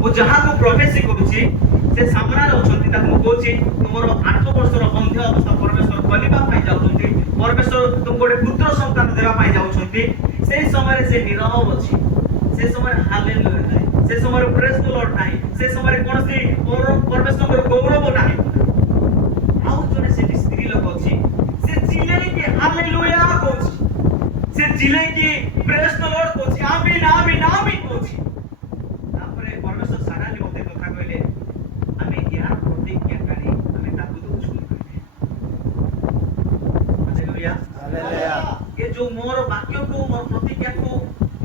ମୁଁ ଯାହାକୁ ପ୍ରୋଫେସି କରୁଛି ସେ ସାମ୍ନାରେ ଅଛନ୍ତି ତାକୁ ମୁଁ କହୁଛି ତୁମର 8 ବର୍ଷର ବନ୍ଧ୍ୟ ଅବସ୍ଥା ପରମେଶ୍ୱର ଖୋଲିବା ପାଇଁ ଯାଉଛନ୍ତି, ପରମେଶ୍ୱର ତୁମକୁ ଗୋଟେ ପୁତ୍ର ସନ୍ତାନ ଦେବା ପାଇଁ ଯାଉଛନ୍ତି। ସେଇ ସମୟରେ ସେ ନିରବ ଅଛି, ସେ ସମୟରେ ହାଲେଲୁୟା ନାହିଁ, ସେ ସମୟରେ ପ୍ରେଜ୍ ଦ ଲର୍ଡ ନାହିଁ, ସେ ସମୟରେ କୌଣସି ପରମେଶ୍ୱରଙ୍କର ଗୌରବ ନାହିଁ। ଆଉ ଜଣେ ସେଠି ସ୍ତ୍ରୀ ଲୋକ ଅଛି, ସେ ଚିଲେଇକି ହାଲେଲୁୟା କହୁଛି, ସେ ଚିଲେଇକି ପ୍ରେଜ୍ ଦ ଲର୍ଡ କହୁଛି, ଆମିନ୍ ଆମିନ୍ ଆମିନ୍ କହୁଛି। ତାପରେ ପରମେଶ୍ୱର ସାରାଲି ମୋତେ କଥା କହିଲେ, ଆମେ ୟାର ପ୍ରତିଜ୍ଞାକାରୀ, ଆମେ ତାକୁ ଦଉଛୁ। Hallelujah hallelujah. ଏ ଯୋଉ ମୋର ବାକ୍ୟକୁ, ମୋର ପ୍ରତିଜ୍ଞାକୁ,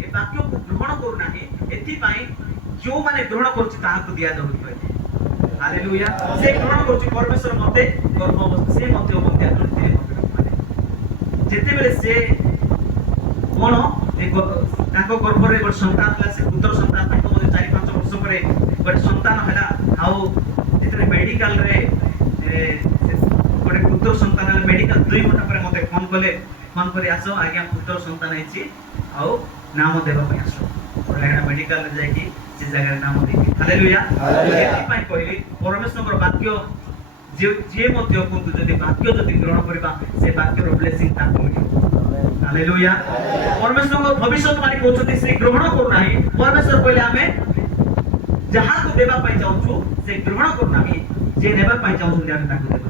ଏ ବାକ୍ୟକୁ ଗ୍ରହଣ କରୁନାହିଁ, ଏଥିପାଇଁ ଯୋଉମାନେ ଗ୍ରହଣ କରୁଛି ତାହାକୁ ଦିଆଯାଉଛି କହିଲେ। ହାଲେଲୁୟା। ସେ ଗ୍ରହଣ କରୁଛି, ପରମେଶ୍ୱର ମୋତେ ଗର୍ଭ ଅବସ୍ଥା, ସେ ମଧ୍ୟ ବନ୍ଧ୍ୟା କରିଥିଲେ ମାନେ ଯେତେବେଳେ ସେ କଣ ତାଙ୍କ ଗର୍ଭରେ ଗୋଟେ ସନ୍ତାନ ହେଲା, ସେ ପୁତ୍ର ସନ୍ତାନ, ତାଙ୍କ ମଧ୍ୟ 4-5 ବର୍ଷ ପରେ ଗୋଟେ ସନ୍ତାନ ହେଲା। ଆଉ ଯେତେବେଳେ ମେଡିକାଲରେ ଗୋଟେ ପୁତ୍ର ସନ୍ତାନ ହେଲା, ମେଡିକାଲ 2 ଘଣ୍ଟା ପରେ ମୋତେ ଫୋନ କଲେ, ଫୋନ କରି ଆସ ଆଜ୍ଞା ପୁତ୍ର ସନ୍ତାନ ହେଇଛି, ଆଉ ନାମ ଦେବା ପାଇଁ ଆସ। ମେଡିକାଲରେ ଯାଇକି ସେ ଜାଗାରେ ନାମ ଦେଇକି ହାଲେଲୁୟା। ଏଥିପାଇଁ କହିଲି ପରମେଶ୍ୱରଙ୍କର ବାକ୍ୟ ଯିଏ ମଧ୍ୟ କୁହନ୍ତୁ, ଯଦି ବାକ୍ୟ ଯଦି ଗ୍ରହଣ କରିବା ସେ ବାକ୍ୟର ବ୍ଲେସିଂ ତାକୁ ମିଳିବ। ହାଲେଲୁୟା। ପରମେଶ୍ୱରଙ୍କ ଭବିଷ୍ୟତବାଣୀ କହୁଛନ୍ତି, ସେ ଗ୍ରହଣ କରୁନାହିଁ। ପରମେଶ୍ୱର କହିଲେ ଆମେ ଯାହାକୁ ଦେବା ପାଇଁ ଚାହୁଁଛୁ ସେ ଗ୍ରହଣ କରୁନାହିଁ, ଯିଏ ନେବା ପାଇଁ ଚାହୁଁଛନ୍ତି ଆମେ ତାକୁ ଦେବା।